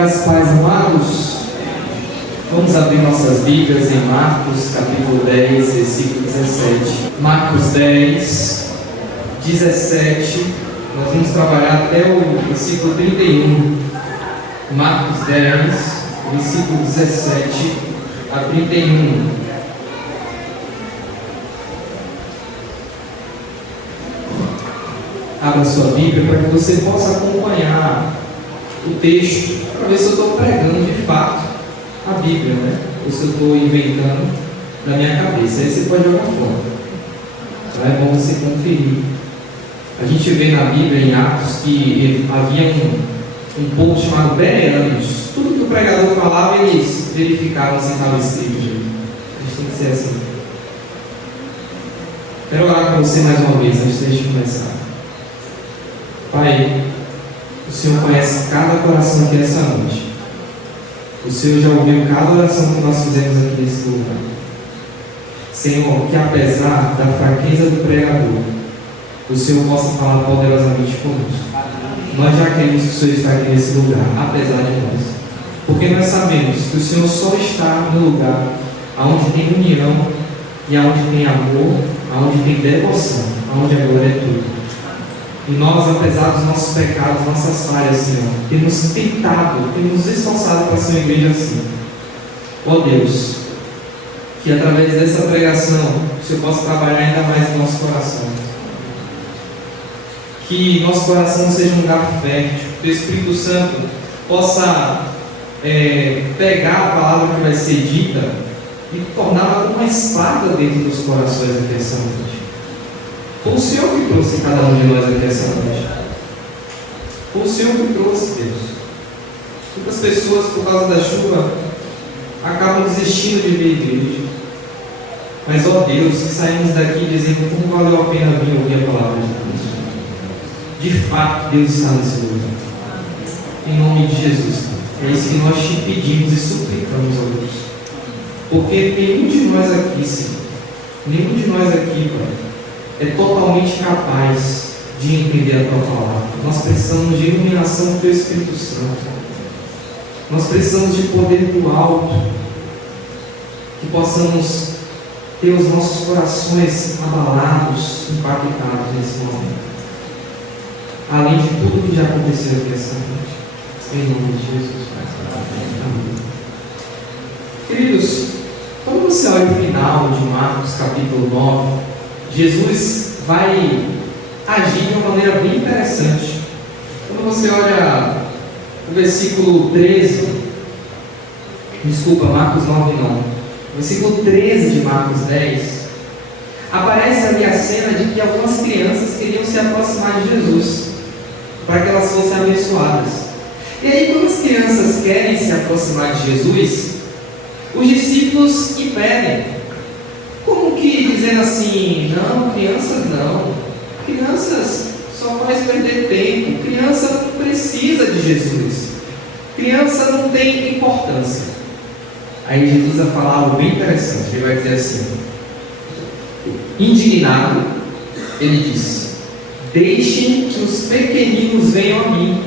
Graças a Deus, amados. Vamos abrir nossas Bíblias em Marcos, capítulo 10, versículo 17. Marcos 10, 17. Nós vamos trabalhar até o versículo 31. Marcos 10, versículo 17 a 31. Abra sua Bíblia para que você possa acompanhar o texto, para ver se eu estou pregando de fato a Bíblia, né? Ou se eu estou inventando da minha cabeça. Aí você pode jogar fora. Então é bom você conferir. A gente vê na Bíblia, em Atos, que havia um povo chamado bereanos. Tudo que o pregador falava, eles verificavam se estava escrito. A gente tem que ser assim. Quero orar com você mais uma vez, antes de começar. Pai, o Senhor conhece cada coração aqui essa noite. O Senhor já ouviu cada oração que nós fizemos aqui nesse lugar. Senhor, que apesar da fraqueza do pregador, o Senhor possa falar poderosamente conosco. Nós já queremos que o Senhor está aqui nesse lugar, apesar de nós. Porque nós sabemos que o Senhor só está no lugar onde tem união e onde tem amor, onde tem devoção, onde a glória é tudo. E nós, apesar dos nossos pecados, nossas falhas, Senhor, temos tentado, temos esforçado para ser uma igreja assim. Ó Deus, que através dessa pregação o Senhor possa trabalhar ainda mais no nosso coração. Que nosso coração seja um lugar fértil, que o Espírito Santo possa pegar a palavra que vai ser dita e torná-la como uma espada dentro dos corações aqui essa noite. Foi o Senhor que trouxe cada um de nós aqui essa noite. Foi o Senhor que trouxe, Deus. Muitas pessoas, por causa da chuva, acabam desistindo de ver a igreja. Mas, ó Deus, que saímos daqui dizendo como valeu a pena vir ouvir a palavra de Deus. De fato, Deus está nesse lugar. Em nome de Jesus. É isso que nós te pedimos e suplicamos, ó Deus. Porque nenhum de nós aqui, Senhor, nenhum de nós aqui, Pai, é totalmente capaz de entender a Tua palavra. Nós precisamos de iluminação do Teu Espírito Santo. Nós precisamos de poder do alto. Que possamos ter os nossos corações abalados, impactados nesse momento. Além de tudo que já aconteceu aqui essa noite. Em nome de Jesus. Amém. Queridos, quando você olha o final de Marcos capítulo 9, Jesus vai agir de uma maneira bem interessante. Quando você olha o versículo 13, Marcos 9 não, versículo 13 de Marcos 10, aparece ali a cena de que algumas crianças queriam se aproximar de Jesus, para que elas fossem abençoadas. E aí, quando as crianças querem se aproximar de Jesus, os discípulos impedem. Como que dizendo assim, não, crianças não, crianças só faz perder tempo, criança não precisa de Jesus, criança não tem importância. Aí Jesus vai falar algo bem interessante, ele vai dizer assim, indignado, ele diz, deixem que os pequeninos venham a mim,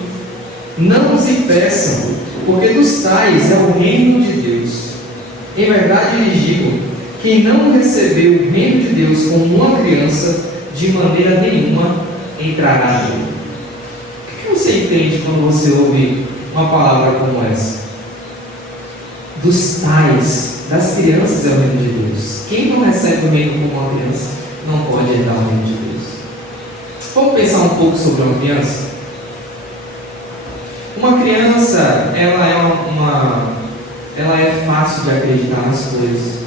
não os impeçam, porque dos tais é o reino de Deus. Em verdade lhes digo, quem não recebeu o reino de Deus como uma criança, de maneira nenhuma entrará nele. O que você entende quando você ouve uma palavra como essa? Dos tais, das crianças é o reino de Deus. Quem não recebe o reino como uma criança, não pode herdar o reino de Deus. Vamos pensar um pouco sobre uma criança? Uma criança, ela é fácil de acreditar nas coisas.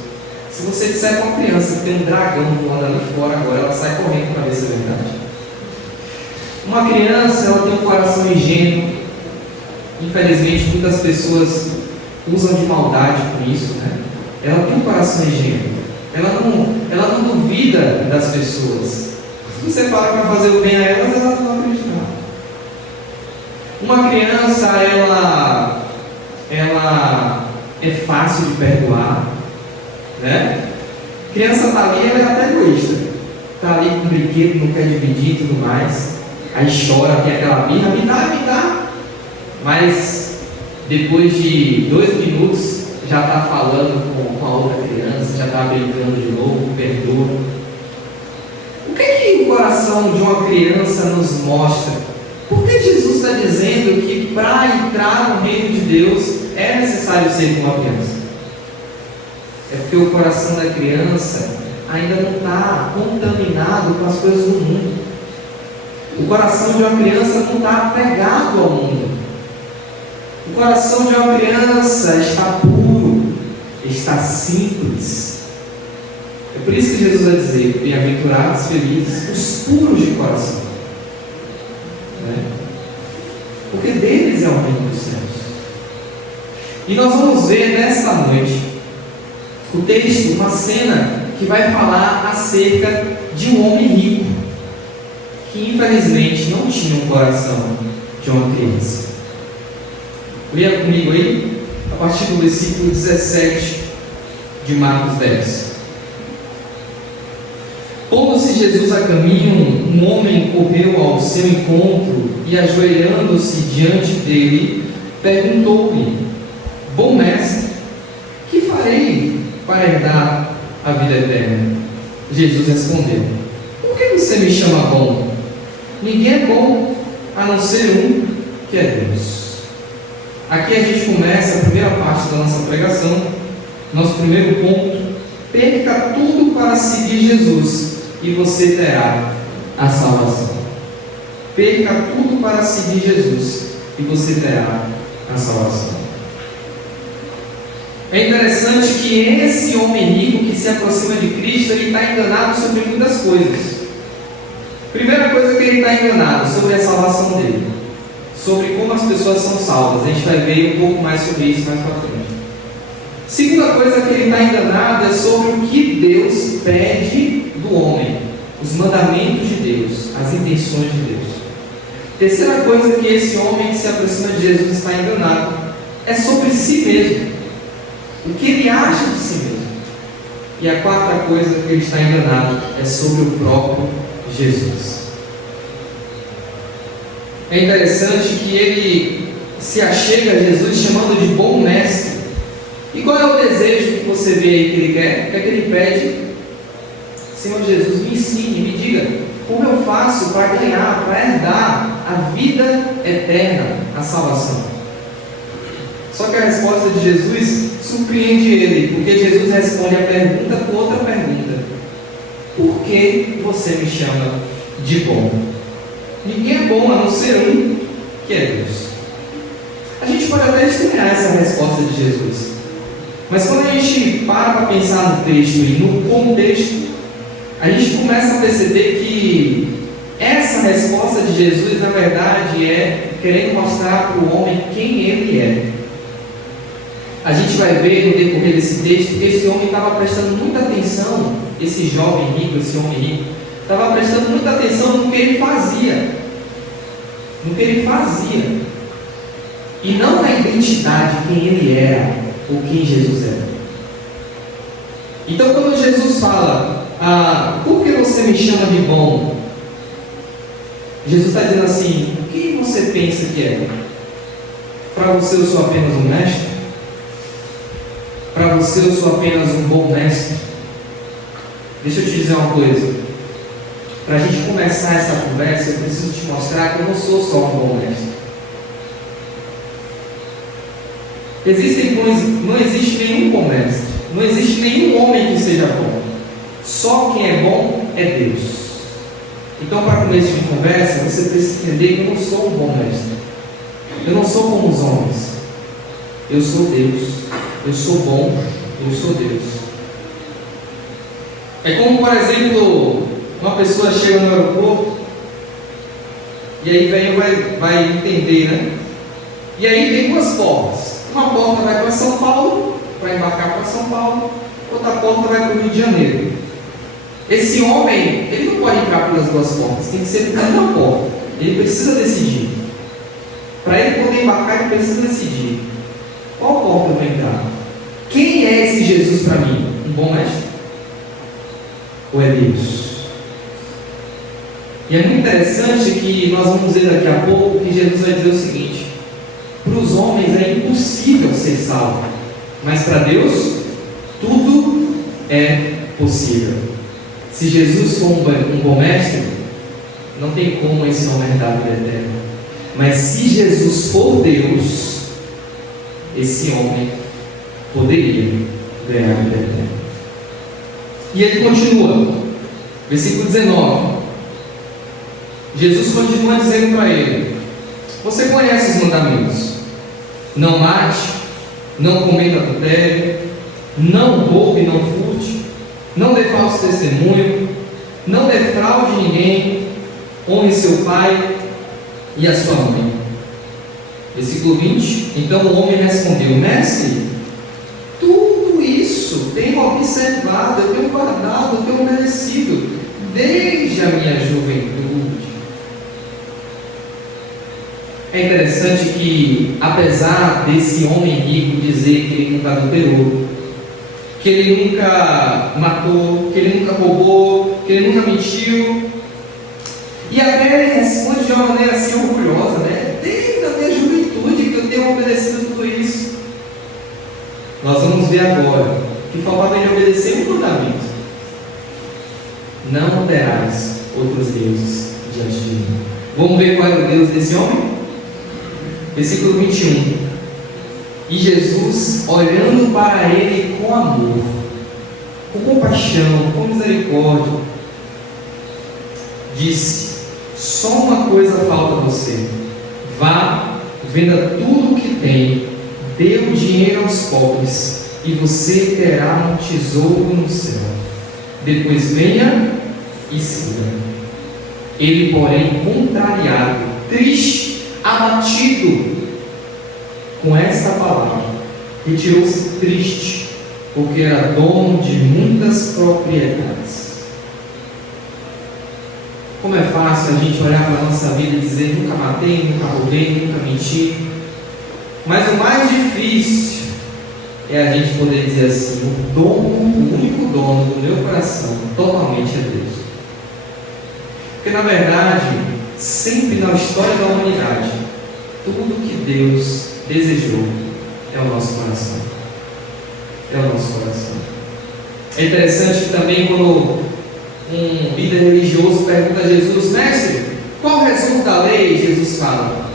Se você disser para uma criança que tem um dragão voando ali fora agora, ela sai correndo para ver se é verdade. Uma criança, ela tem um coração ingênuo. Infelizmente, muitas pessoas usam de maldade com isso, né? Ela tem um coração ingênuo. Ela não duvida das pessoas. Se você fala que vai fazer o bem a elas, elas não vão acreditar. Uma criança, ela é fácil de perdoar, né? Criança está ali, ela é até egoísta. Está ali com um brinquedo, não quer dividir e tudo mais. Aí chora, tem aquela birra, me dá. Mas depois de 2 minutos, já está falando com a outra criança, já está brincando de novo, perdoa. O que o coração de uma criança nos mostra? Por que Jesus está dizendo que para entrar no reino de Deus é necessário ser como uma criança? É porque o coração da criança ainda não está contaminado com as coisas do mundo. O coração de uma criança não está apegado ao mundo. O coração de uma criança está puro, está simples. É por isso que Jesus vai dizer: bem-aventurados, felizes, os puros de coração, porque deles é o reino dos céus. E nós vamos ver nesta noite o texto, uma cena que vai falar acerca de um homem rico, que infelizmente não tinha um coração de uma criança. Leia comigo aí, a partir do versículo 17 de Marcos 10. Pondo-se Jesus a caminho, um homem correu ao seu encontro e, ajoelhando-se diante dele, perguntou-lhe: Bom mestre, que farei para herdar a vida eterna? Jesus respondeu: Por que você me chama bom? Ninguém é bom a não ser um, que é Deus. Aqui a gente começa a primeira parte da nossa pregação. Nosso primeiro ponto: perca tudo para seguir Jesus e você terá a salvação. Perca tudo para seguir Jesus e você terá a salvação. É interessante que esse homem rico que se aproxima de Cristo, ele está enganado sobre muitas coisas. Primeira coisa que ele está enganado sobre a salvação dele, sobre como as pessoas são salvas. A gente vai ver um pouco mais sobre isso mais para frente. Segunda coisa que ele está enganado é sobre o que Deus pede do homem, os mandamentos de Deus, as intenções de Deus. Terceira coisa que esse homem que se aproxima de Jesus está enganado é sobre si mesmo, o que ele acha de si mesmo. E a quarta coisa que ele está enganado é sobre o próprio Jesus. É interessante que ele se achega a Jesus chamando de bom mestre. E qual é o desejo que você vê aí que ele quer? O que é que ele pede? Senhor Jesus, me ensine, me diga como eu faço para ganhar, para herdar a vida eterna, a salvação. Só que a resposta de Jesus surpreende ele, porque Jesus responde a pergunta com outra pergunta: por que você me chama de bom? Ninguém é bom a não ser um, que é Deus. A gente pode até estranhar essa resposta de Jesus, mas quando a gente para pensar no texto e no contexto, a gente começa a perceber que essa resposta de Jesus, na verdade, é querendo mostrar para o homem quem ele é. A gente vai ver no decorrer desse texto que esse homem estava prestando muita atenção, esse jovem rico, esse homem rico, estava prestando muita atenção no que ele fazia. No que ele fazia. E não na identidade, quem ele era, ou quem Jesus era. Então quando Jesus fala, por que você me chama de bom? Jesus está dizendo assim: o que você pensa que é? Para você eu sou apenas um mestre? Para você eu sou apenas um bom mestre? Deixa eu te dizer uma coisa. Para a gente começar essa conversa, eu preciso te mostrar que eu não sou só um bom mestre. Não existe nenhum bom mestre. Não existe nenhum homem que seja bom. Só quem é bom é Deus. Então, para começo de conversa, você precisa entender que eu não sou um bom mestre. Eu não sou como os homens. Eu sou Deus. Eu sou bom. Eu sou Deus. É como, por exemplo, uma pessoa chega no aeroporto e aí vai entender, né? E aí tem duas portas. Uma porta vai para São Paulo, vai embarcar para São Paulo. Outra porta vai para o Rio de Janeiro. Esse homem, ele não pode entrar pelas duas portas, tem que ser por uma porta. Ele precisa decidir. Para ele poder embarcar, ele precisa decidir qual porta eu vou entrar. Quem é esse Jesus para mim? Um bom mestre? Ou é Deus? E é muito interessante que nós vamos ver daqui a pouco que Jesus vai dizer o seguinte: Para os homens é impossível ser salvo, mas para Deus tudo é possível. Se Jesus for um bom mestre, não tem como esse homem herdar a vida eterna. Mas se Jesus for Deus, esse homem poderia ganhar a vida eterna. E ele continua, versículo 19. Jesus continua dizendo para ele: você conhece os mandamentos: não mate, não cometa adultério, não roube, não furte, não dê falso testemunho, não defraude ninguém, honre seu pai e a sua mãe. Versículo 20. Então o homem respondeu: mestre, tudo isso tenho observado, eu tenho guardado, eu tenho obedecido desde a minha juventude. É interessante que, apesar desse homem rico dizer que ele nunca adulterou, que ele nunca matou, que ele nunca roubou, que ele nunca mentiu, e até ele responde de uma maneira assim orgulhosa, né? Desde a minha juventude que eu tenho obedecido tudo isso. Nós vamos ver agora que faltava ele obedecer um mandamento: não terás outros deuses diante de mim. Vamos ver qual era o Deus desse homem? Versículo 21. E Jesus, olhando para ele com amor, com compaixão, com misericórdia, disse: só uma coisa falta a você. Vá, venda tudo o que tem, dê o dinheiro aos pobres, e você terá um tesouro no céu. Depois venha e siga. Ele, porém, contrariado, triste, abatido com esta palavra, retirou-se triste, porque era dono de muitas propriedades. Como é fácil a gente olhar para a nossa vida e dizer: nunca matei, nunca roubei, nunca menti. Mas o mais difícil é a gente poder dizer assim: o único dono do meu coração totalmente é Deus. Porque na verdade, sempre na história da humanidade, tudo que Deus desejou é o nosso coração. É o nosso coração. É interessante também quando um líder religioso pergunta a Jesus: mestre, qual o resumo da lei? Jesus fala: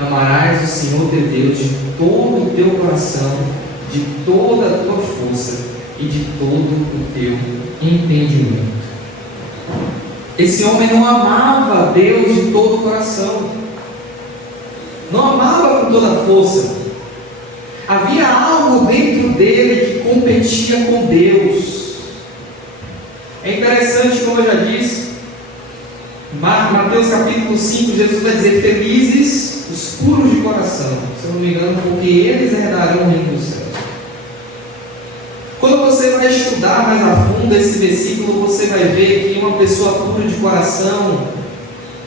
amarás o Senhor teu Deus de todo o teu coração, de toda a tua força e de todo o teu entendimento. Esse homem não amava Deus de todo o coração, não amava com toda a força. Havia algo dentro dele que competia com Deus. É interessante, como eu já disse, Mateus capítulo 5, Jesus vai dizer: felizes os puros de coração, se eu não me engano, porque eles herdarão o reino dos céus. Quando você vai estudar mais a fundo esse versículo, você vai ver que uma pessoa pura de coração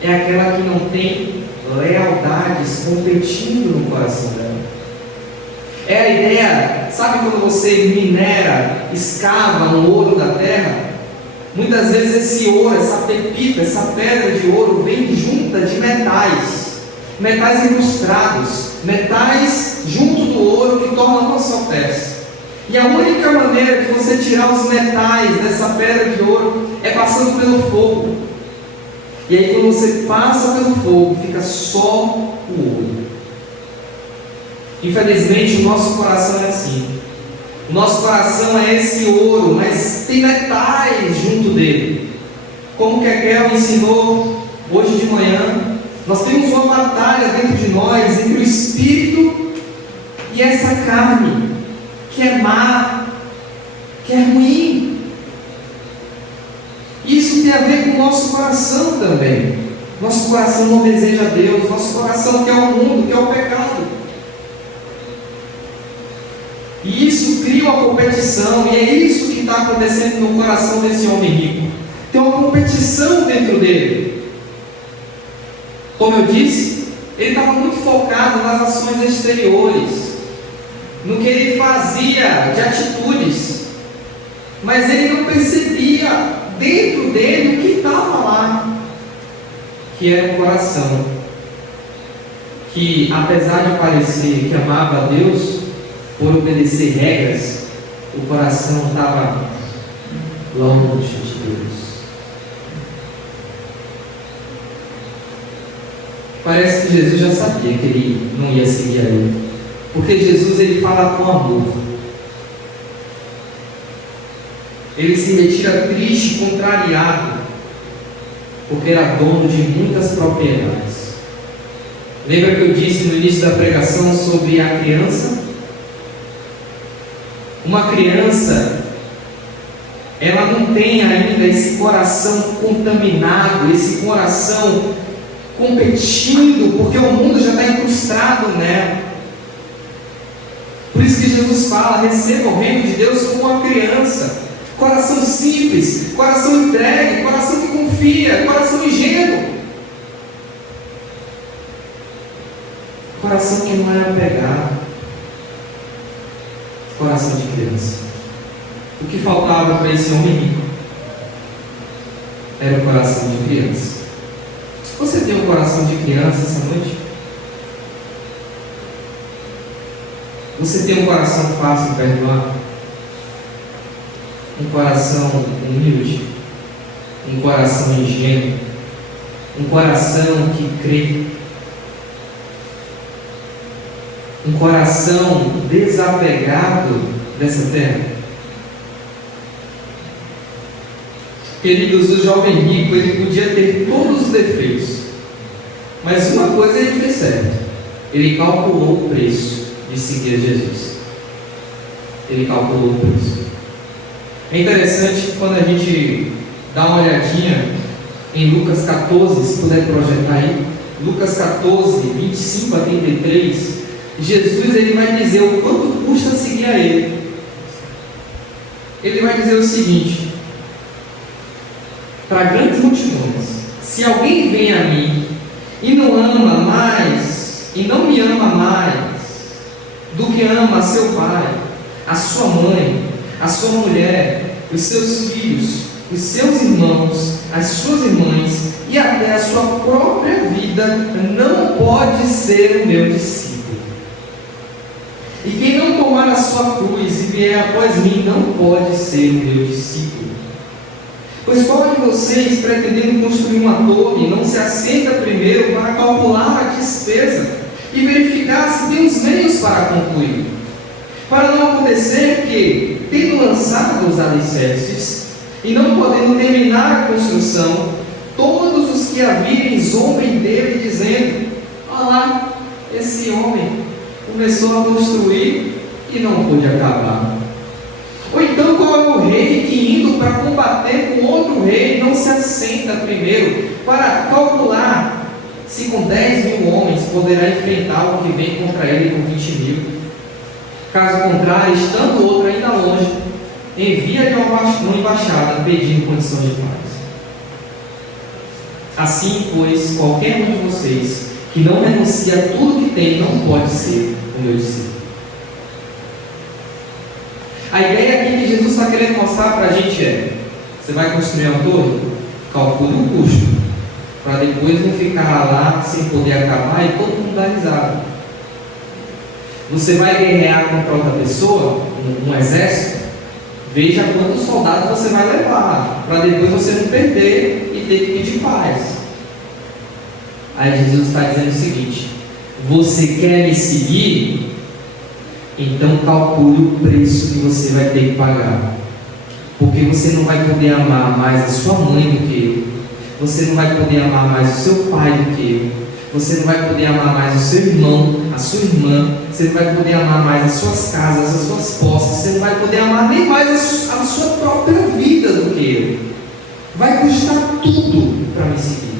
é aquela que não tem lealdades competindo no coração dela. É a ideia, sabe quando você minera, escava um ouro da terra? Muitas vezes esse ouro, essa pepita, essa pedra de ouro vem junta de metais incrustados, metais junto do ouro que tornam uma só peça. E a única maneira de você tirar os metais dessa pedra de ouro é passando pelo fogo. E aí quando você passa pelo fogo, fica só o ouro. Infelizmente o nosso coração é assim. O nosso coração é esse ouro, mas tem metais junto dele. Como Kekel ensinou hoje de manhã, nós temos uma batalha dentro de nós entre o espírito e essa carne, que é má, que é ruim. Isso tem a ver com o nosso coração também. Nosso coração não deseja Deus, nosso coração quer o mundo, quer o pecado. E isso cria uma competição, e é isso que está acontecendo no coração desse homem rico. Tem uma competição dentro dele. Como eu disse, ele estava muito focado nas ações exteriores, no que ele fazia de atitudes, mas ele não percebia dentro dele o que estava lá, que era o coração. que, apesar de parecer que amava a Deus, por obedecer regras, o coração estava longe de Deus. Parece que Jesus já sabia que ele não ia seguir a ele, porque Jesus ele fala com amor. Ele se retira triste, contrariado, porque era dono de muitas propriedades. Lembra que eu disse no início da pregação sobre a criança? Uma criança, ela não tem ainda esse coração contaminado, esse coração competindo, porque o mundo já está incrustado nela. Por isso que Jesus fala: receba o reino de Deus como uma criança. Coração simples, coração entregue, coração que confia, coração ingênuo. Coração que não é apegado. Coração de criança. O que faltava para esse homem rico era o coração de criança. Você tem um coração de criança essa noite? Você tem um coração fácil de perdoar? Um coração humilde? Um coração ingênuo? Um coração que crê? Um coração desapegado dessa terra? Queridos, o jovem rico, ele podia ter todos os defeitos, mas uma coisa ele fez certo: ele calculou o preço de seguir Jesus. Ele calculou o preço. É interessante que quando a gente dá uma olhadinha em Lucas 14, se puder projetar aí, Lucas 14, 25 a 33, Jesus ele vai dizer o quanto custa seguir a Ele. Ele vai dizer o seguinte: para grandes multidões, se alguém vem a mim e não ama mais, e não me ama mais do que ama a seu pai, a sua mãe, a sua mulher, os seus filhos, os seus irmãos, as suas irmãs e até a sua própria vida, não pode ser o meu discípulo. E quem não tomar a sua cruz e vier após mim, não pode ser o meu discípulo. Pois qual de vocês, pretendendo construir uma torre, não se assenta primeiro para calcular a despesa e verificar se tem os meios para concluir? Para não acontecer que, tendo lançado os alicerces e não podendo terminar a construção, todos os que a virem zombem dele, dizendo: olha lá, esse homem começou a construir e não pôde acabar. Ou então, qual é o rei que, indo para combater com outro rei, não se assenta primeiro para calcular se com 10.000 homens poderá enfrentar o que vem contra ele com 20.000? Caso contrário, estando outro ainda longe, envia-lhe uma embaixada pedindo condição de paz. Assim, pois, qualquer um de vocês que não renuncia a tudo que tem, não pode ser o meu discípulo. A ideia aqui que Jesus está querendo mostrar para a gente é: você vai construir uma torre? Calcule o custo, para depois não ficar lá sem poder acabar e todo mundo dar risada. Você vai guerrear contra outra pessoa, um exército? Veja quantos soldados você vai levar, para depois você não perder e ter que pedir paz. Aí Jesus está dizendo o seguinte: você quer me seguir? Então calcule o preço que você vai ter que pagar, porque você não vai poder amar mais a sua mãe do que eu, você não vai poder amar mais o seu pai do que eu, você não vai poder amar mais o seu irmão, a sua irmã, você não vai poder amar mais as suas casas, as suas posses, você não vai poder amar nem mais a sua própria vida do que eu. Vai custar tudo para me seguir,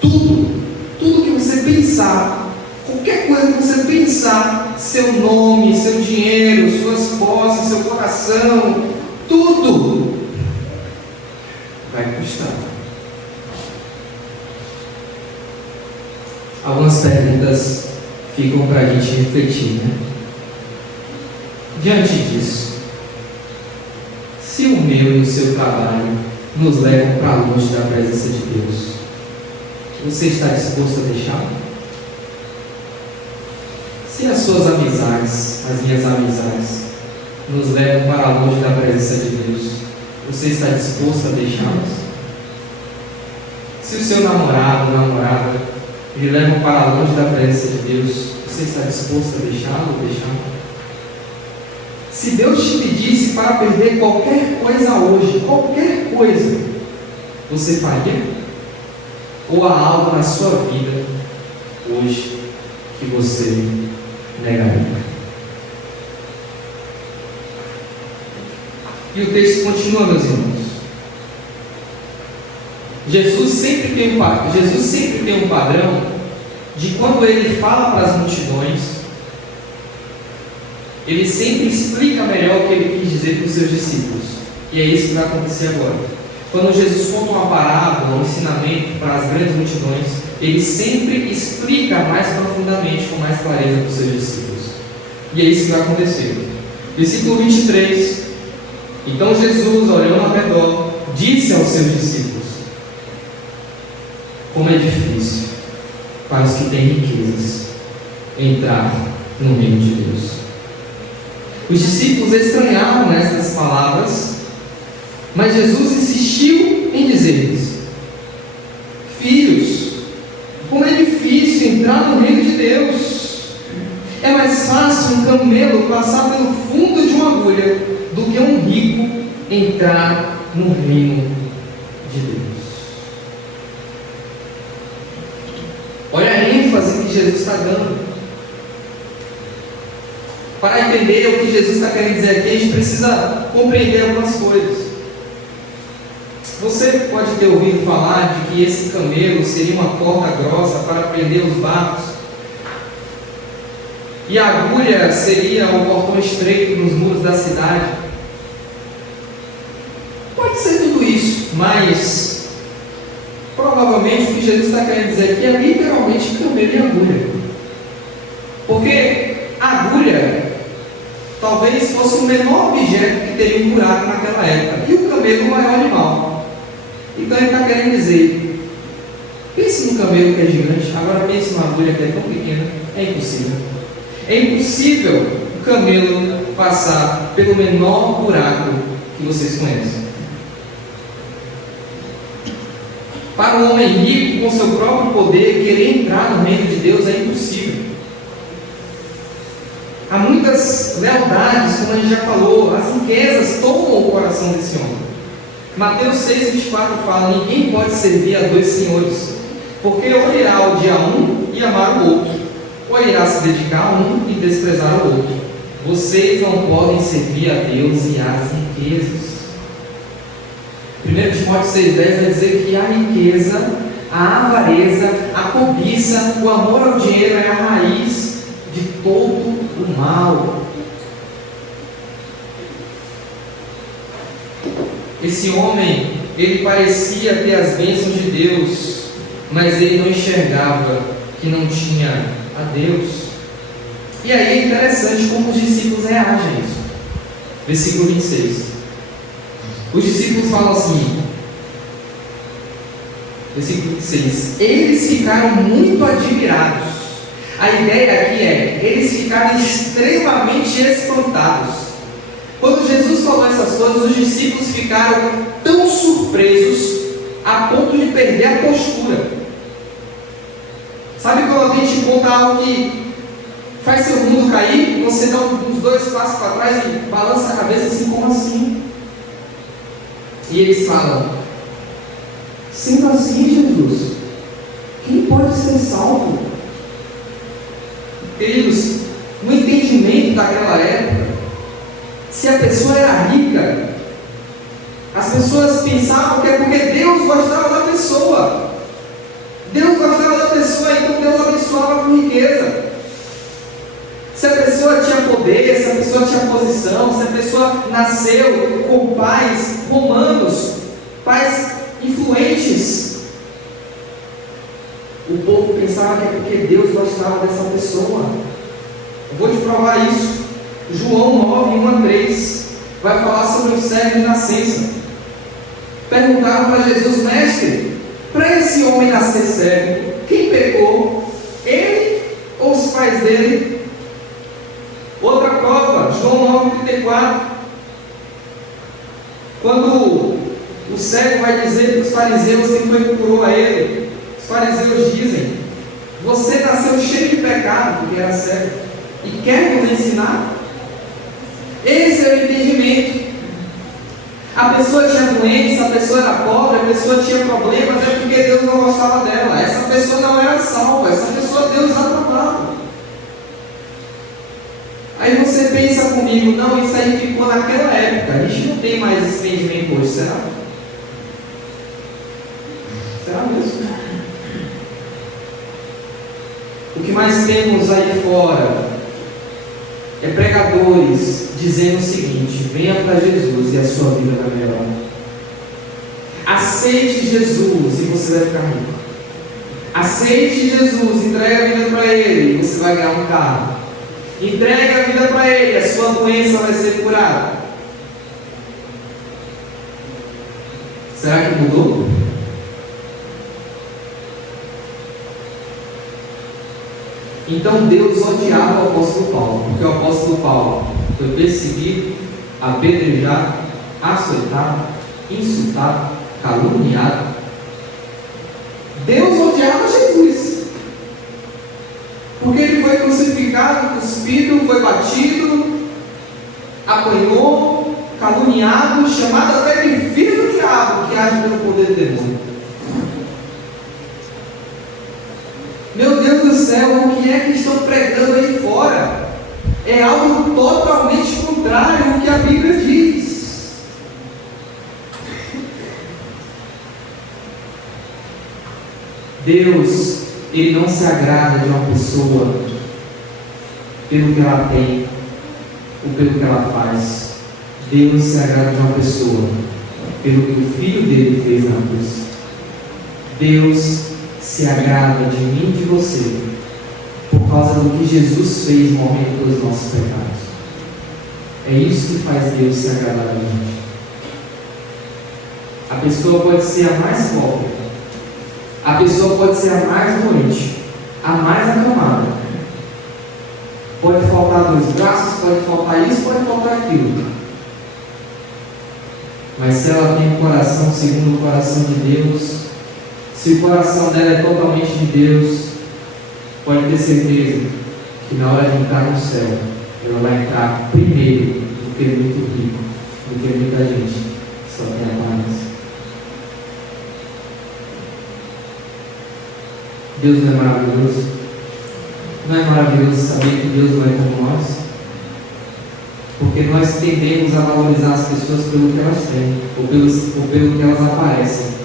tudo que você pensar, qualquer coisa que você pensar, seu nome, seu dinheiro, suas posses, seu coração, tudo vai custar. Algumas perguntas ficam para a gente refletir, né? Diante disso, se o meu e o seu trabalho nos levam para longe da presença de Deus, você está disposto a deixar? Se as suas amizades, as minhas amizades, nos levam para longe da presença de Deus, você está disposto a deixá-las? Se o seu namorado ou namorada lhe levam para longe da presença de Deus, você está disposto a deixá-lo ou deixá-la? Se Deus te pedisse para perder qualquer coisa hoje, qualquer coisa, você faria? Ou há algo na sua vida hoje que você negaria? E o texto continua, meus irmãos. Jesus sempre tem um padrão de quando ele fala para as multidões, ele sempre explica melhor o que ele quis dizer para os seus discípulos. E é isso que vai acontecer agora. Quando Jesus conta uma parábola, um ensinamento para as grandes multidões, ele sempre explica mais profundamente, com mais clareza para os seus discípulos. E é isso que vai acontecer. Versículo 23. Então Jesus, olhando ao redor, disse aos seus discípulos: como é difícil para os que têm riquezas entrar no reino de Deus. Os discípulos estranharam estas palavras, mas Jesus insistiu em dizer-lhes: filhos, como é difícil entrar no reino de Deus. É mais fácil um camelo passar pelo fundo de uma agulha do que um rico entrar no reino de Deus. Olha a ênfase que Jesus está dando. Para entender o que Jesus está querendo dizer aqui, a gente precisa compreender algumas coisas. Você pode ter ouvido falar de que esse camelo seria uma corda grossa para prender os barcos, e a agulha seria o portão estreito nos muros da cidade. Pode ser tudo isso, mas provavelmente o que Jesus está querendo dizer aqui é literalmente camelo e agulha. Porque a agulha talvez fosse o menor objeto que teria um buraco naquela época, e o camelo o maior animal. Então ele está querendo dizer: pense no camelo que é gigante, agora pense numa agulha que é tão pequena. É impossível. É impossível o camelo passar pelo menor buraco que vocês conhecem. Para um homem rico, com seu próprio poder, querer entrar no reino de Deus é impossível. Há muitas lealdades, como a gente já falou, as riquezas tomam o coração desse homem. Mateus 6,24 fala: ninguém pode servir a dois senhores, porque ou irá odiar um e amar o outro, ou irá se dedicar a um e desprezar o outro. Vocês não podem servir a Deus e às riquezas. 1 Timóteo 6,10 vai dizer que a riqueza, a avareza, a cobiça, o amor ao dinheiro é a raiz de todo o mal. Esse homem, ele parecia ter as bênçãos de Deus, mas ele não enxergava que não tinha a Deus. E aí é interessante como os discípulos reagem a isso. Versículo 26. Os discípulos falam assim, versículo 26: eles ficaram muito admirados. A ideia aqui é: eles ficaram extremamente espantados. Quando Jesus falou essas coisas, os discípulos ficaram tão surpresos a ponto de perder a postura. Sabe quando alguém te conta algo que faz seu mundo cair, você dá uns 2 passos para trás e balança a cabeça assim: como assim? E eles falam: sendo assim, Jesus, quem pode ser salvo? Queridos, no entendimento daquela época, se a pessoa era rica, as pessoas pensavam que é porque Deus gostava da pessoa. Deus gostava da pessoa, então Deus abençoava com riqueza. Se a pessoa tinha poder, se a pessoa tinha posição, se a pessoa nasceu com pais romanos, pais influentes, o povo pensava que é porque Deus gostava dessa pessoa. Eu vou te provar isso. João 9, 1 a 3 vai falar sobre o cego de nascença. Perguntaram para Jesus: mestre, para esse homem nascer cego, quem pecou? Ele ou os pais dele? João 9,34. Quando o cego vai dizer para os fariseus quem foi que curou a ele, os fariseus dizem: você nasceu cheio de pecado, porque era cego, e quer nos ensinar? Esse é o entendimento. A pessoa tinha doença, a pessoa era pobre, a pessoa tinha problemas, é porque Deus não gostava dela. Essa pessoa não era salva, essa pessoa Deus aprovava. Aí você pensa comigo: não, isso aí ficou naquela época, a gente não tem mais esse entendimento hoje, será? Será mesmo? O que mais temos aí fora é pregadores dizendo o seguinte: venha para Jesus e a sua vida vai melhorar. Aceite Jesus e você vai ficar rico. Aceite Jesus, entregue a vida para Ele e você vai ganhar um carro. Entregue a vida para Ele, a sua doença vai ser curada. Será que mudou? Então Deus odiava o apóstolo Paulo, porque o apóstolo Paulo foi perseguido, apedrejado, açoitado, insultado, caluniado. Deus odiava Jesus, porque ele foi crucificado, cuspido, foi batido, apanhou, caluniado, chamado até de filho do diabo, que age pelo poder do demônio. Meu Deus do céu, o que é que estão pregando aí fora? É algo totalmente contrário ao que a Bíblia diz. Deus, Ele não se agrada de uma pessoa pelo que ela tem ou pelo que ela faz. Deus se agrada de uma pessoa pelo que o Filho dele fez na cruz. Deus se agrada de mim e de você por causa do que Jesus fez morrendo pelos nossos pecados. É isso que faz Deus se agradar da gente. A pessoa pode ser a mais pobre, a pessoa pode ser a mais doente, a mais acamada, pode faltar 2 braços, pode faltar isso, pode faltar aquilo, mas se ela tem um coração segundo o coração de Deus, se o coração dela é totalmente de Deus, pode ter certeza que na hora de entrar no céu, ela vai entrar primeiro do que muito rico, do que muita gente que só tem aparência. Deus não é maravilhoso? Não é maravilhoso saber que Deus não é como nós? Porque nós tendemos a valorizar as pessoas pelo que elas têm, ou pelo que elas aparecem.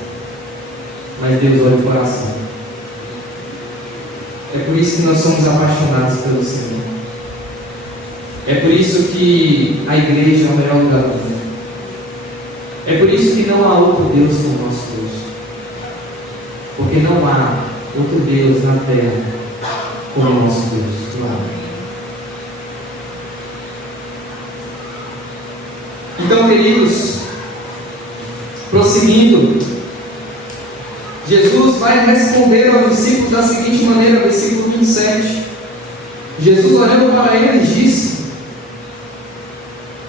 Mas Deus olha o coração. É por isso que nós somos apaixonados pelo Senhor. É por isso que a igreja é o melhor lugar do mundo. É por isso que não há outro Deus como nosso Deus. Porque não há outro Deus na terra como nosso Deus. Não há. Então, queridos, prosseguindo, Jesus vai responder aos discípulos da seguinte maneira, versículo 27. Jesus, olhando para eles, disse: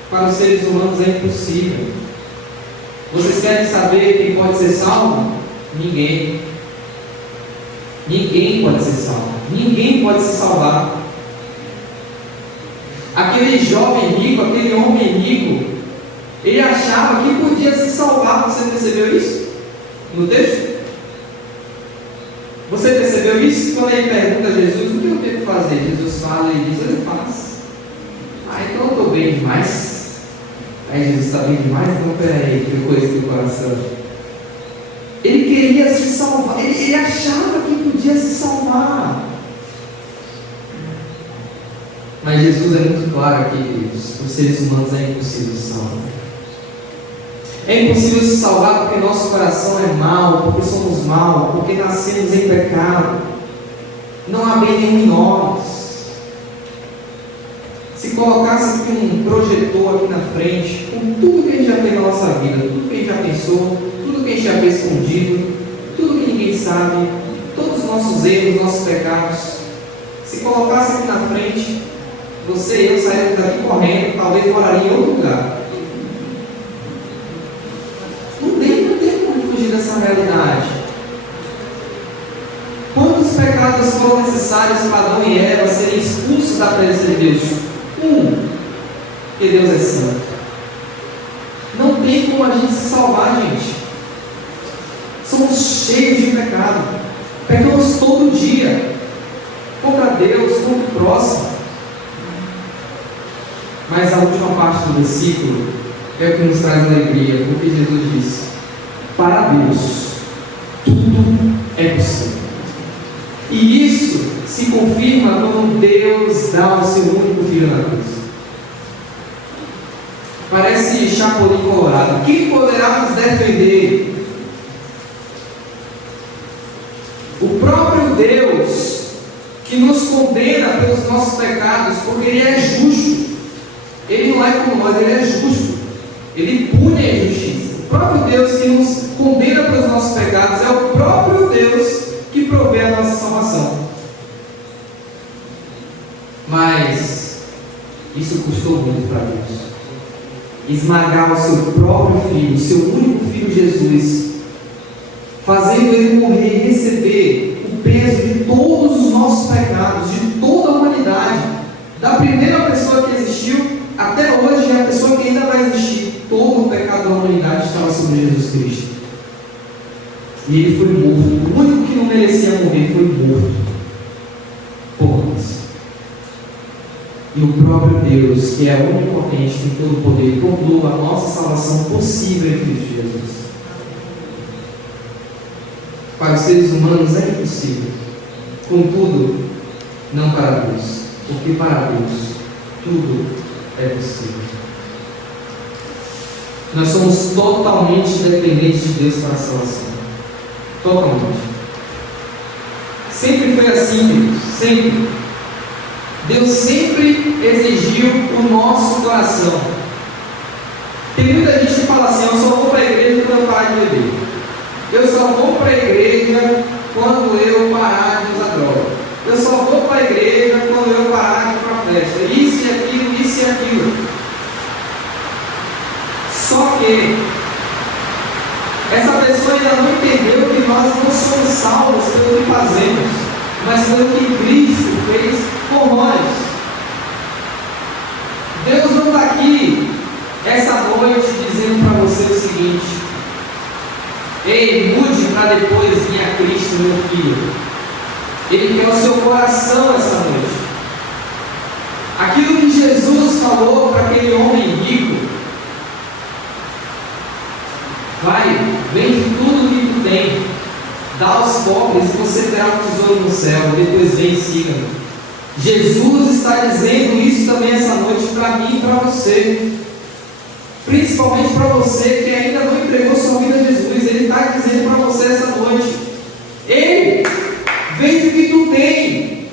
para os seres humanos é impossível. Vocês querem saber quem pode ser salvo? Ninguém. Ninguém pode ser salvo. Ninguém pode se salvar. Aquele jovem rico, aquele homem rico, ele achava que podia se salvar. Você percebeu isso no texto? Você percebeu isso? Quando ele pergunta a Jesus: o que eu tenho que fazer? Jesus fala e diz: ele faz. Então eu estou bem demais. Aí Jesus está bem demais? Não, peraí, que coisa do coração. Ele queria se salvar, ele achava que podia se salvar. Mas Jesus é muito claro aqui, queridos: os seres humanos é impossível se salvar. É impossível se salvar porque nosso coração é mau, porque somos maus, porque nascemos em pecado. Não há bem nenhum em nós. Se colocasse aqui um projetor aqui na frente, com tudo que a gente já fez na nossa vida, tudo que a gente já pensou, tudo que a gente já fez escondido, tudo que ninguém sabe, todos os nossos erros, nossos pecados, se colocasse aqui na frente, você e eu saímos daqui correndo, talvez moraria em outro lugar. Não tem como fugir dessa realidade. Quantos pecados foram necessários para Adão e Eva serem expulsos da presença de Deus? Porque Deus é santo. Não tem como a gente se salvar, gente. Somos cheios de pecado. Pecamos todo dia. Contra Deus, contra o próximo. Mas a última parte do versículo é o que nos traz alegria, porque Jesus disse: para Deus, tudo é possível. E isso se confirma quando Deus dá o seu único filho na cruz. Parece Chapolin Colorado. Quem poderá nos defender? O próprio Deus que nos condena pelos nossos pecados, porque Ele é justo. Ele não é como nós, Ele é justo. Ele pune a injustiça. O próprio Deus que nos condena pelos nossos pecados é o próprio Deus que provê a nossa salvação. Mas isso custou muito para Deus. Esmagar o seu próprio filho, o seu único filho Jesus, fazendo ele morrer e receber o peso de todos os nossos pecados, de toda a humanidade, da primeira pessoa que existiu até hoje é a pessoa que ainda vai existir. Todo o pecado da humanidade estava sobre Jesus Cristo. E ele foi morto. O único que não merecia morrer foi morto por nós. E o próprio Deus, que é onipotente, tem todo o poder, tornou a nossa salvação possível em Cristo Jesus. Para os seres humanos é impossível. Contudo, não para Deus. Porque para Deus tudo é possível. Nós somos totalmente dependentes de Deus para a salvação. Totalmente. Sempre foi assim, sempre. Deus sempre exigiu o nosso coração. Tem muita gente que fala assim: eu só vou para a igreja quando eu parar de beber. Eu só vou para a igreja quando eu parar de usar droga. Eu só vou para a igreja quando eu parar de ir para a festa. Isso e aquilo, isso e aquilo. Só que essa pessoa ainda não entendeu que nós não somos salvos pelo que fazemos, mas pelo que Cristo fez por nós. Deus não está aqui essa noite dizendo para você o seguinte: ei, mude para depois vir a Cristo, meu filho. Ele quer o seu coração essa noite. Aquilo que Jesus falou para aquele homem rico: vai, vende tudo que tu tem, dá aos pobres e você terá um tesouro no céu, depois vem e siga-me. Jesus está dizendo isso também essa noite para mim e para você, principalmente para você que ainda não entregou sua vida a Jesus. Ele está dizendo para você essa noite: ei, vende o que tu tem.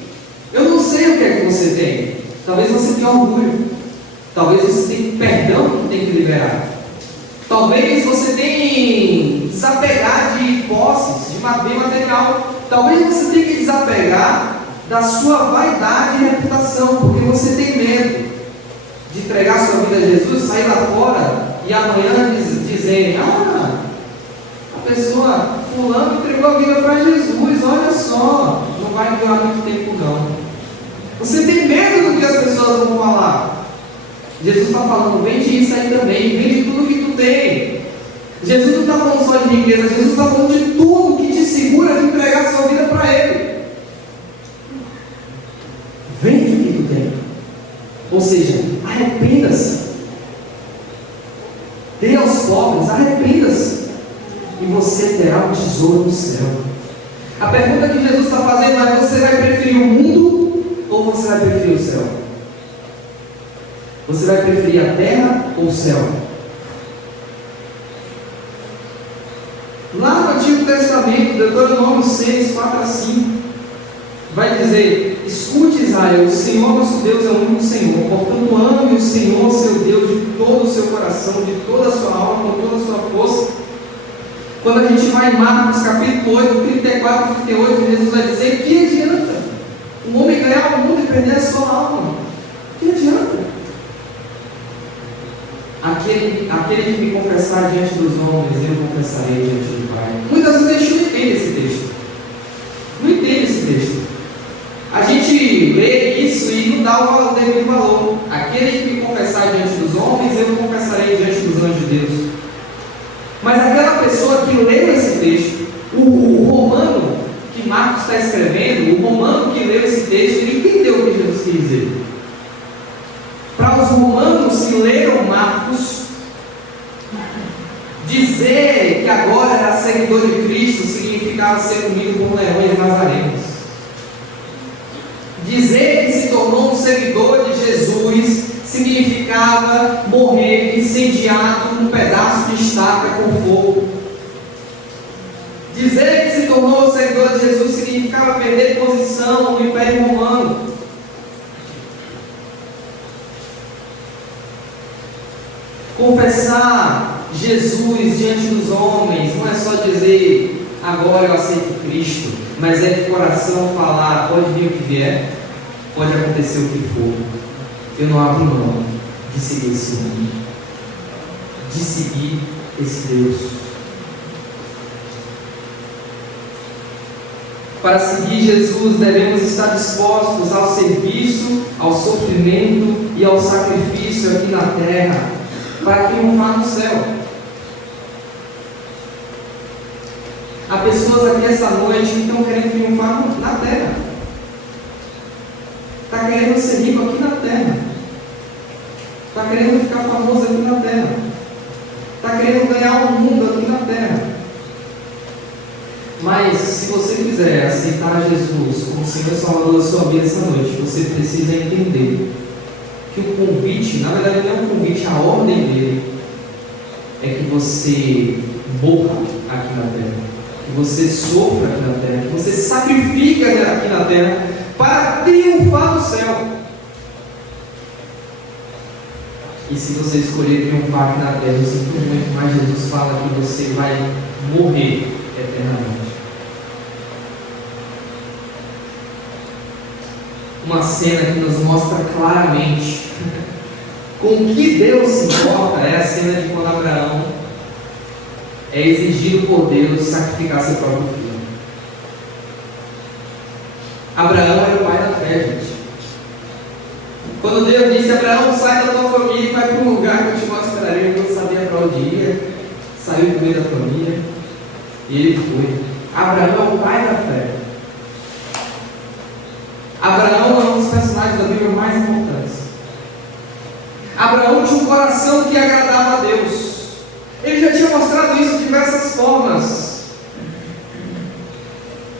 Eu não sei o que é que você tem. Talvez você tenha orgulho, talvez você tenha perdão que tem que liberar, talvez você tenha desapegar de posses, de bem material. Talvez você tenha que desapegar da sua vaidade e reputação, porque você tem medo de entregar sua vida a Jesus, sair lá fora e amanhã dizerem: ah, a pessoa fulano entregou a vida para Jesus, olha só, não vai durar muito tempo não. Você tem medo do que as pessoas vão falar. Jesus está falando: vende isso aí também, vende tudo que tu tem. Jesus não está falando só de riqueza, Jesus está falando de tudo que te segura de entregar sua vida para Ele. Vende o que tu tem. Ou seja, arrependa-se. Dê aos pobres, arrependa-se. E você terá um tesouro no céu. A pergunta que Jesus está fazendo é: você vai preferir o mundo ou você vai preferir o céu? Você vai preferir a terra ou o céu? Lá no Antigo Testamento, Deuteronômio 6, 4 a 5, vai dizer: escute, Israel, o Senhor nosso Deus é o único Senhor. Portanto, ame o Senhor seu Deus de todo o seu coração, de toda a sua alma, com toda a sua força. Quando a gente vai em Marcos capítulo 8, 34 e 38, Jesus vai dizer: que adianta um homem ganhar o mundo e perder a sua alma? Que aquele que me confessar diante dos homens, eu confessarei diante do Pai. Muitas vezes a gente não entende esse texto. Não entende esse texto. A gente lê isso e não dá o devido valor. Aquele que me confessar diante dos homens, eu confessarei diante dos anjos de Deus. Mas aquela pessoa que leu esse texto, o romano que Marcos está escrevendo, o romano que leu esse texto, ele entendeu o que Jesus quis dizer. Para os romanos que leram Marcos, dizer que agora era seguidor de Cristo significava ser comido por leões nazarenos. Dizer que se tornou um seguidor de Jesus significava morrer incendiado num pedaço de estaca com fogo. Dizer que se tornou um seguidor de Jesus significava perder posição no Império Romano. Confessar Jesus diante dos homens não é só dizer agora eu aceito Cristo, mas é de coração falar, pode vir o que vier, pode acontecer o que for, eu não abro mão de seguir esse homem, de seguir esse Deus. Para seguir Jesus devemos estar dispostos ao serviço, ao sofrimento e ao sacrifício aqui na terra, para triunfar no céu. Há pessoas aqui essa noite que estão querendo triunfar na terra. Está querendo ser rico aqui na terra. Está querendo ficar famoso aqui na terra. Está querendo ganhar o mundo aqui na terra. Mas se você quiser aceitar Jesus como Senhor e Salvador da sua vida essa noite, você precisa entender que o convite, na verdade não é um convite, a ordem dele é que você morra aqui na terra, que você sofra aqui na terra, que você sacrifique aqui na terra para triunfar no céu. E se você escolher triunfar aqui na terra, eu sinto muito, mas Jesus fala que você vai morrer eternamente. Uma cena que nos mostra claramente com o que Deus se importa é a cena de quando Abraão é exigido por Deus sacrificar seu próprio filho. Abraão era o pai da fé, gente. Quando Deus disse: Abraão, sai da tua família e vai para um lugar que eu te mostrarei, eu não sabia para onde ia, saiu do meio da família e ele foi. Abraão é o pai da fé. Abraão é um dos personagens da Bíblia mais importantes. Abraão tinha um coração que agradava a Deus. Ele já tinha mostrado isso de diversas formas.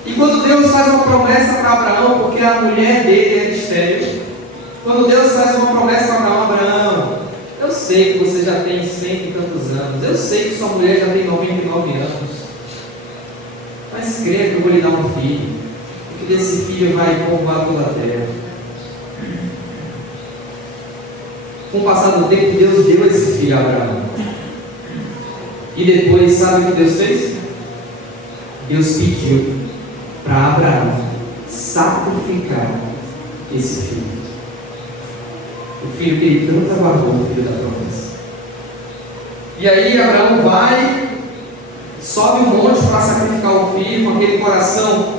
E quando Deus faz uma promessa para Abraão, porque a mulher dele era estéril, quando Deus faz uma promessa para Abraão: Abraão, eu sei que você já tem 100 e tantos anos, eu sei que sua mulher já tem 99 anos, mas creia que eu vou lhe dar um filho, que desse filho vai povoar toda a terra. Com o passar do tempo, Deus deu esse filho a Abraão. E depois, sabe o que Deus fez? Deus pediu para Abraão sacrificar esse filho. O filho que ele tanto aguardou, o filho da promessa. E aí Abraão vai, sobe um monte para sacrificar o filho, com aquele coração,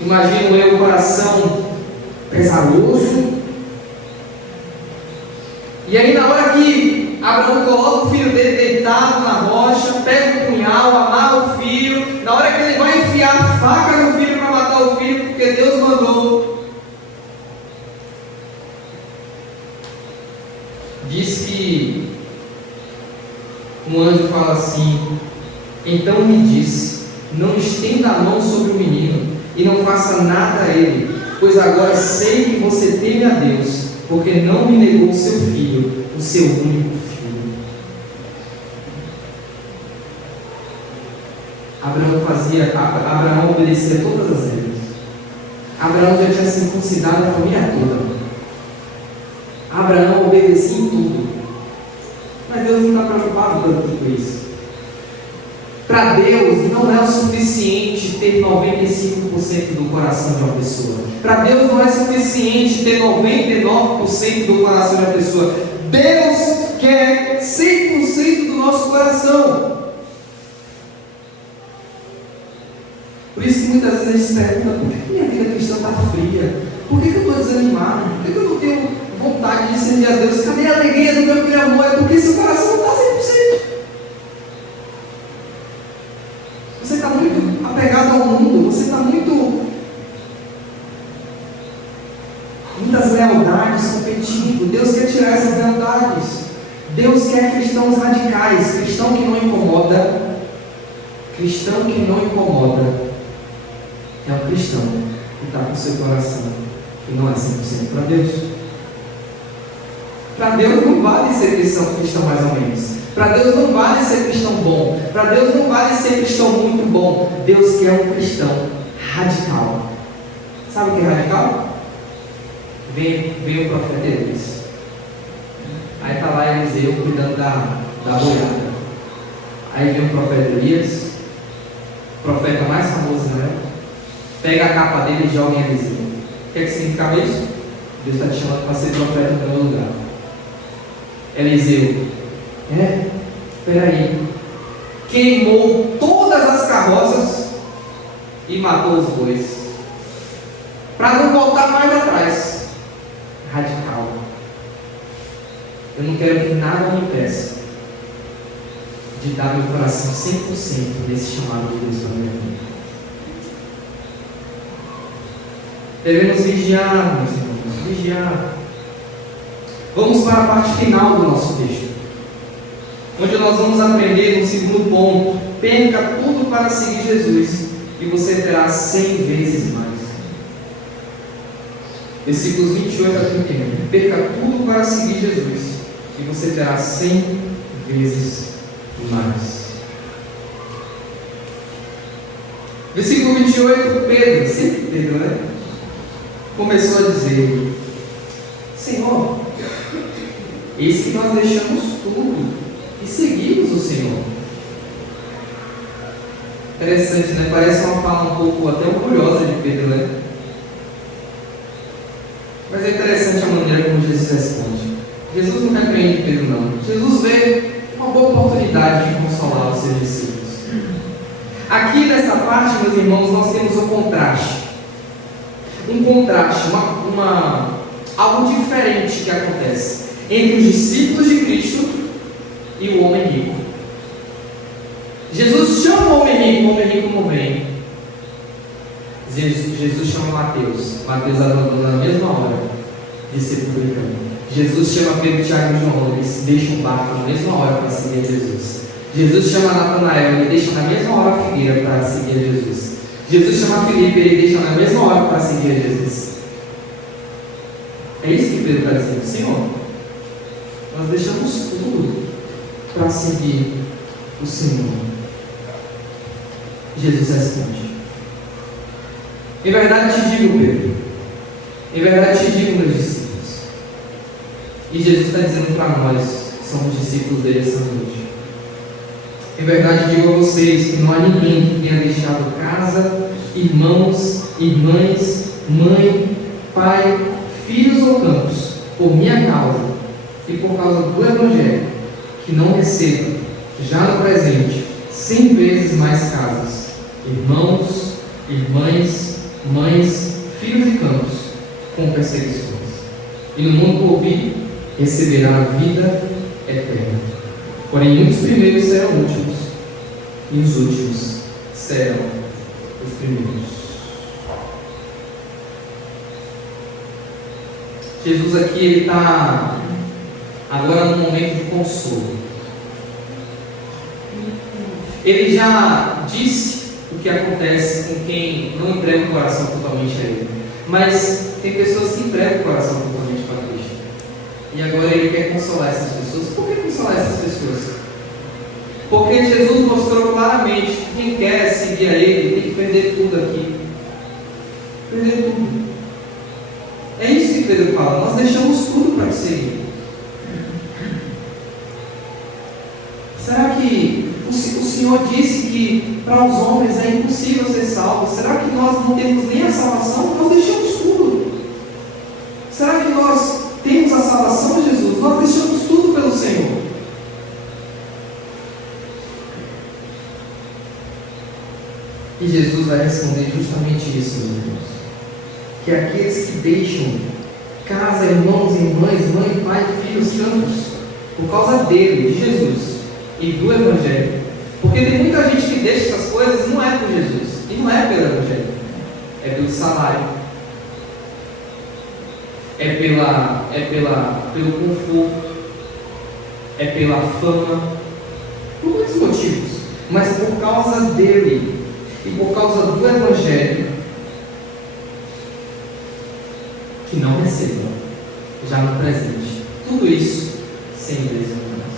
imagino eu, um coração pesaroso. E aí na hora que Abraão coloca o filho dele deitado na rocha, pega o punhal, amarra o filho, na hora que ele vai enfiar a faca no filho para matar o filho, porque Deus mandou, diz que um anjo fala assim: então me disse, não estenda a mão sobre o menino e não faça nada a ele, pois agora sei que você teme a Deus, porque não me negou o seu filho, o seu único filho. Abraão obedecia todas as regras. Abraão já tinha circuncidado a família toda. Abraão obedecia em tudo. Mas Deus não está preocupado tanto com isso. Para Deus não é o suficiente ter 95% do coração de uma pessoa. Para Deus não é suficiente ter 99% do coração de uma pessoa. Deus quer 100% que muitas vezes a gente se pergunta: por que minha vida cristã está fria? Por que eu estou desanimado? Por que eu não tenho vontade de servir a Deus? Cadê a alegria do meu primeiro amor? É porque seu coração não está 100%. Você está muito apegado ao mundo. Você está muitas lealdades competindo. Deus quer tirar essas lealdades. Deus quer cristãos radicais. Cristão que não incomoda. Cristão que não incomoda é um cristão que está com o seu coração que não é 100% para Deus. Para Deus não vale ser cristão mais ou menos. Para Deus não vale ser cristão bom. Para Deus não vale ser cristão muito bom. Deus quer um cristão radical. Sabe o que é radical? Vem o profeta Elias. Aí está lá Eliseu cuidando da boiada. Aí vem o profeta Elias, o profeta mais famoso, né? Pega a capa dele e joga em Eliseu. O que significa isso? Deus está te chamando para ser profeta no teu lugar. Eliseu, espera aí, queimou todas as carroças e matou os bois, para não voltar mais atrás. Radical. Eu não quero que nada me impeça de dar meu coração 100% nesse chamado de Deus para a minha vida. Devemos vigiar, meus irmãos, vigiar. Vamos para a parte final do nosso texto, onde nós vamos aprender no segundo ponto: perca tudo para seguir Jesus e você terá 100 vezes mais. Versículos 28 a 31. Perca tudo para seguir Jesus e você terá 100 vezes mais. Versículo 28, Pedro, sempre Pedro, né? Começou a dizer: Senhor, eis que nós deixamos tudo e seguimos o Senhor. Interessante, né? Parece uma fala um pouco até orgulhosa de Pedro, né? Mas é interessante a maneira como Jesus responde. Jesus não repreende Pedro, não. Jesus vê uma boa oportunidade de consolar os seus discípulos. Aqui nessa parte, meus irmãos, nós temos um contraste. Um contraste, algo diferente que acontece entre os discípulos de Cristo e o homem rico. Jesus chama o homem rico como vem. Jesus chama Mateus abandona na mesma hora de ser publicano. Jesus chama Pedro, Tiago e João, eles deixam o barco na mesma hora para seguir Jesus. Jesus chama Natanael, ele deixa na mesma hora a figueira para seguir Jesus. Jesus chama Filipe, ele deixa na mesma hora para seguir Jesus. É isso que Pedro está dizendo: Senhor, nós deixamos tudo para seguir o Senhor. Jesus responde: em verdade te digo, Pedro, em verdade te digo, meus discípulos. E Jesus está dizendo para nós, que somos discípulos dele essa noite: em verdade digo a vocês que não há ninguém que tenha deixado casa, irmãos, irmãs, mãe, pai, filhos ou campos, por minha causa e por causa do Evangelho, que não receba, já no presente, 100 vezes mais casas, irmãos, irmãs, mães, filhos e campos, com perseguições. E no mundo por vir, receberá a vida eterna. Porém, muitos primeiros serão últimos, e os últimos serão os primeiros. Jesus aqui, ele está agora num momento de consolo. Ele já disse o que acontece com quem não entrega o coração totalmente a Ele. Mas tem pessoas que entregam o coração totalmente para Cristo. E agora Ele quer consolar essas pessoas. Por que consolar essas pessoas? Porque Jesus mostrou claramente que quem quer seguir a Ele tem que perder tudo aqui. Perder tudo. É isso que Pedro fala: nós deixamos tudo para te seguir. Será que o Senhor disse que para os homens é impossível ser salvo? Será que nós não temos nem a salvação? Nós deixamos tudo. Será que nós temos a salvação de Jesus? Nós deixamos tudo pelo Senhor. E E Jesus vai responder justamente isso, meus irmãos. Que aqueles que deixam casa, irmãos e irmãs, mãe, pai, filhos, santos, por causa dele, de Jesus e do Evangelho. Porque tem muita gente que deixa essas coisas, não é por Jesus, e não é pelo Evangelho, é pelo salário, pelo conforto, é pela fama, por muitos motivos, mas por causa dele e por causa do Evangelho, que não recebam já no presente tudo isso 100 vezes mais.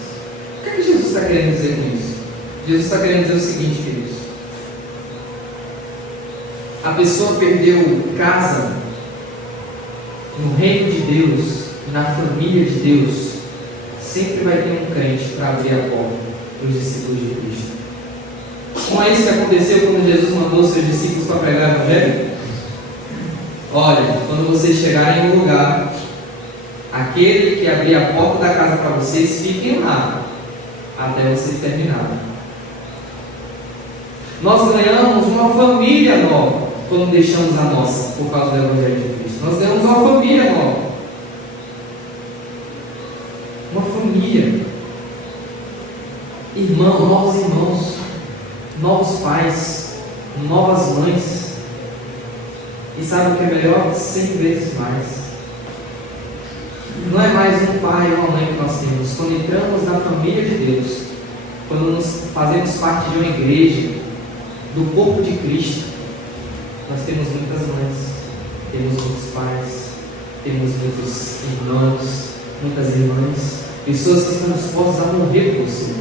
O que é que Jesus está querendo dizer com isso? Jesus está querendo dizer o seguinte, queridos: a pessoa perdeu casa no reino de Deus, na família de Deus, sempre vai ter um crente para abrir a porta para os discípulos de Cristo. Não é isso que aconteceu quando Jesus mandou seus discípulos para pregar o Evangelho? Olha, quando vocês chegarem em um lugar, aquele que abrir a porta da casa para vocês, fiquem lá até vocês terminarem. Nós ganhamos uma família nova quando deixamos a nossa por causa do Evangelho de Cristo. Nós ganhamos uma família nova. Uma família. Irmãos, novos pais, novas mães. E sabe o que é melhor? 100 vezes mais. Não é mais um pai ou uma mãe que nós temos. Quando entramos na família de Deus, quando nos fazemos parte de uma igreja, do corpo de Cristo, nós temos muitas mães, temos muitos pais, temos muitos irmãos, muitas irmãs, pessoas que estão dispostas a morrer por você,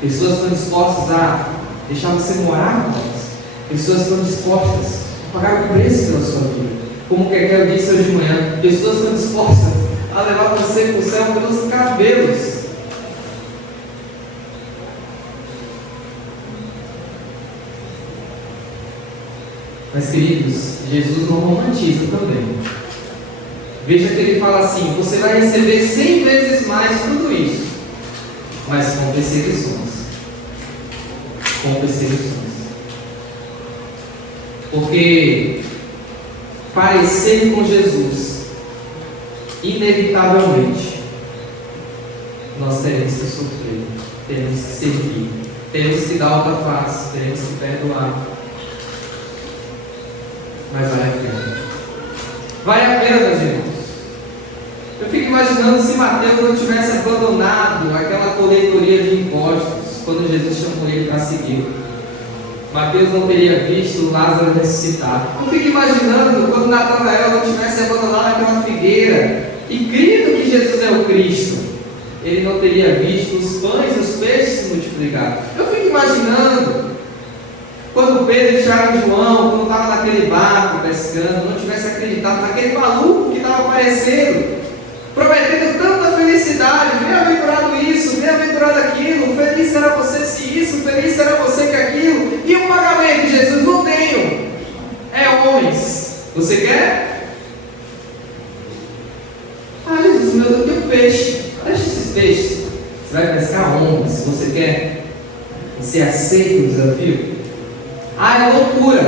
pessoas que estão dispostas a deixar você morar com nós, pessoas que estão dispostas a pagar o preço pela sua vida, como o Kekel disse hoje de manhã, pessoas que estão dispostas a levar você para o céu pelos cabelos. Mas, queridos, Jesus não romantiza também. Veja que ele fala assim: você vai receber 100 vezes mais tudo isso, mas com perseguições. Com perseguições. Porque parecer com Jesus, inevitavelmente, nós teremos que sofrer, teremos que servir, teremos que dar outra face, teremos que perdoar. Mas vale a pena. Vale a pena, meus irmãos. Eu fico imaginando se Mateus não tivesse abandonado aquela coletoria de impostos quando Jesus chamou ele para seguir. Mateus não teria visto Lázaro ressuscitar. Eu fico imaginando quando Natanael não tivesse abandonado aquela figueira e crido que Jesus é o Cristo, ele não teria visto os pães e os peixes se multiplicar. Eu fico imaginando quando Pedro, Tiago e João, quando estavam naquele barco pescando, não tivesse acreditado naquele maluco que estava aparecendo, prometendo tanta felicidade, bem-aventurado isso, bem-aventurado aquilo, feliz será você se isso, feliz será você que aquilo, e o pagamento, Jesus, não tenho, é homens, você quer? Ah, Jesus, meu Deus, eu tenho peixe, deixa esses peixes, você vai pescar homens, você quer? Você aceita o desafio? Ah, é loucura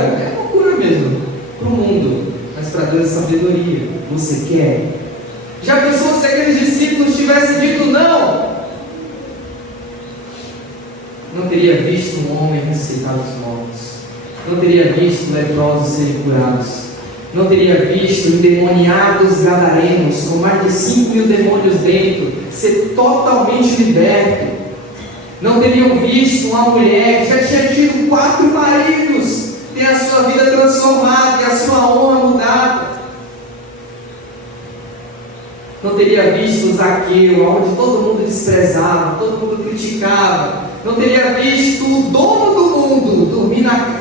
mesmo, para o mundo, mas para Deus é sabedoria. Você quer? Já pensou se aqueles discípulos tivessem dito não? Não teria visto um homem ressuscitar dos mortos, não teria visto leprosos serem curados, não teria visto endemoniados gadarenos com mais de 5.000 demônios dentro ser totalmente liberto. Não teriam visto uma mulher que já tinha tido 4 maridos ter a sua vida transformada, ter a sua honra mudada. Não teria visto Zaqueu, onde todo mundo desprezava, todo mundo criticava. Não teria visto o dono do mundo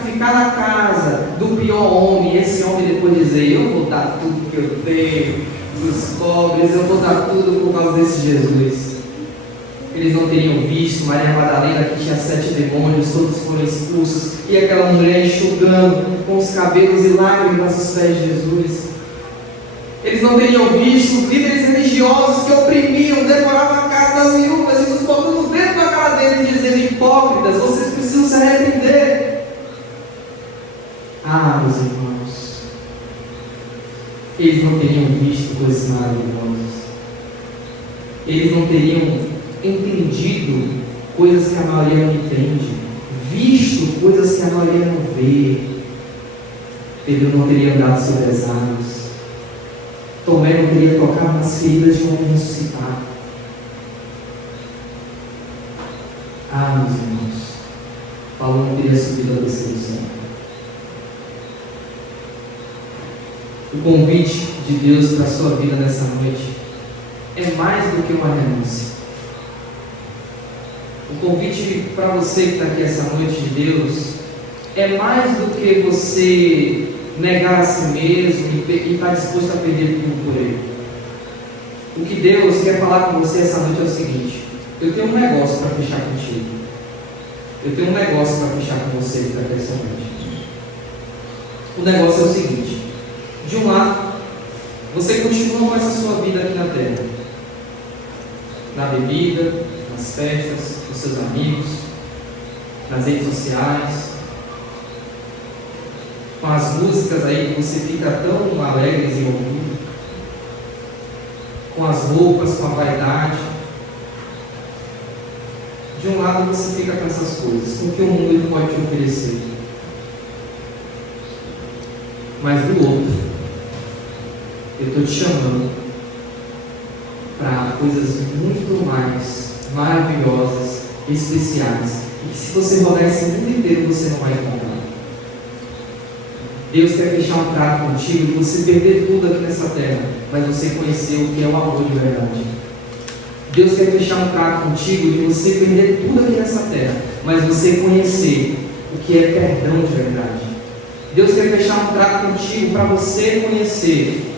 ficar na casa do pior homem, e esse homem depois dizer: eu vou dar tudo que eu tenho dos pobres, eu vou dar tudo por causa desse Jesus. Eles não teriam visto Maria Madalena, que tinha 7 demônios, todos foram expulsos, e aquela mulher enxugando com os cabelos e lágrimas os pés de Jesus. Eles não teriam visto líderes religiosos que oprimiam, devoravam a casa das viúvas, e nos botando o dedo na cara deles, dizendo: hipócritas, vocês precisam se arrepender. não teriam visto coisas maravilhosas. Eles não teriam entendido coisas que a maioria não entende, visto coisas que a maioria não vê. Pedro não teria andado sobre as águas. Tomé não teria tocado nas feridas de um homem ressuscitado. Meus irmãos, Paulo não teria subido a descer do céu. O convite de Deus para a sua vida nessa noite é mais do que uma renúncia. O convite para você que está aqui essa noite de Deus é mais do que você negar a si mesmo e estar disposto a perder tudo por Ele. O que Deus quer falar com você essa noite é o seguinte: eu tenho um negócio para fechar contigo. Eu tenho um negócio para fechar com você que está aqui essa noite. O negócio é o seguinte: de um lado, você continua com essa sua vida aqui na terra, na bebida, nas festas, com seus amigos, nas redes sociais, com as músicas aí que você fica tão alegre em ouvir, com as roupas, com a vaidade. De um lado você fica com essas coisas, com o que o mundo pode te oferecer. Mas do outro, eu estou te chamando para coisas muito mais maravilhosas, especiais, e que se você rodar esse mundo inteiro você não vai encontrar. Deus quer fechar um trato contigo e você perder tudo aqui nessa terra, mas você conhecer o que é o amor de verdade. Deus quer fechar um trato contigo e você perder tudo aqui nessa terra, mas você conhecer o que é perdão de verdade. Deus quer fechar um trato contigo para você conhecer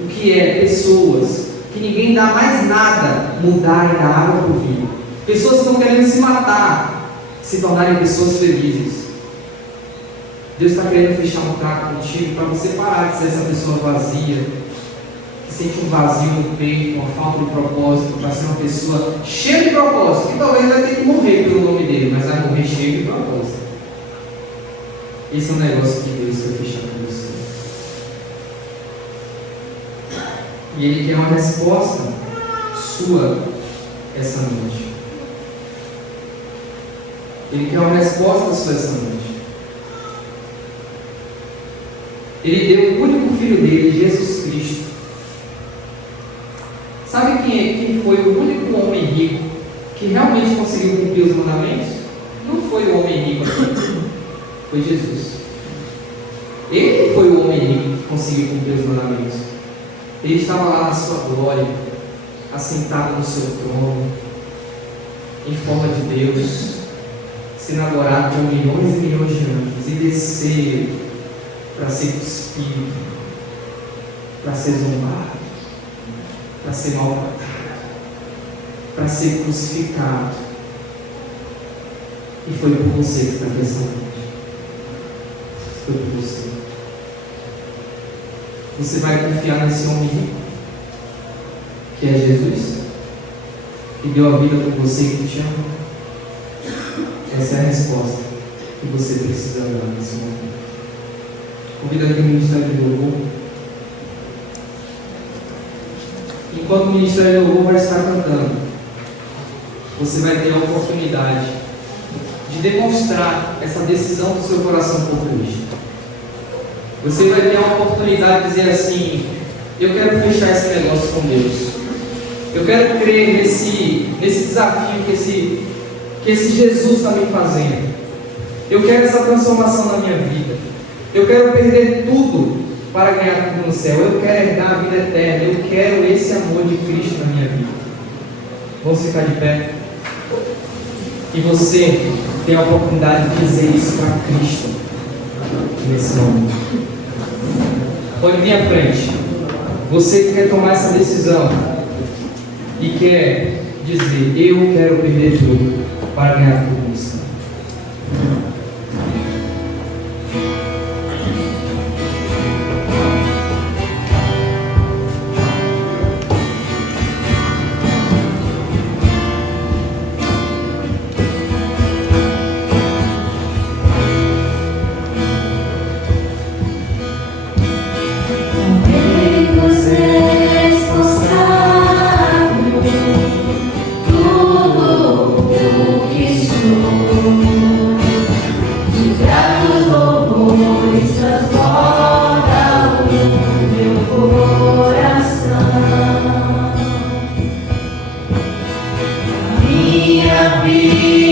o que é pessoas que ninguém dá mais nada mudarem da água para o vinho. Pessoas que estão querendo se matar, se tornarem pessoas felizes. Deus está querendo fechar um trato contigo para você parar de ser essa pessoa vazia, que sente um vazio no peito, uma falta de propósito, para ser uma pessoa cheia de propósito, que talvez vai ter que morrer pelo nome dele, mas vai morrer cheio de propósito. Esse é um negócio que Deus quer fechar com você. E Ele quer uma resposta sua essa noite. Ele quer uma resposta sua essa noite. Ele deu o único filho dele, Jesus Cristo. Sabe quem foi o único homem rico que realmente conseguiu cumprir os mandamentos? Não foi o homem rico aqui, foi Jesus. Ele foi o homem rico que conseguiu cumprir os mandamentos. Ele estava lá na sua glória, assentado no seu trono, em forma de Deus, sendo adorado por milhões e milhões de anjos, e descer para ser cuspido, para ser zombado, para ser maltratado, para ser crucificado. E foi por você que está aqui essa noite. Foi por você. Você vai confiar nesse homem rico, que é Jesus, que deu a vida por você, que te ama? Essa é a resposta que você precisa dar nesse momento. Convido aqui o Ministério de Louvor. Enquanto o Ministério de Louvor vai estar cantando, você vai ter a oportunidade de demonstrar essa decisão do seu coração por Cristo. Você vai ter a oportunidade de dizer assim: eu quero fechar esse negócio com Deus. Eu quero crer nesse desafio que esse Jesus está me fazendo. Eu quero essa transformação na minha vida. Eu quero perder tudo para ganhar tudo no céu. Eu quero herdar a vida eterna. Eu quero esse amor de Cristo na minha vida. Vamos ficar de pé. E você tem a oportunidade de dizer isso para Cristo nesse momento. Pode vir à frente. Você que quer tomar essa decisão e quer dizer: eu quero perder tudo para ganhar tudo no céu. Amém. minha vida.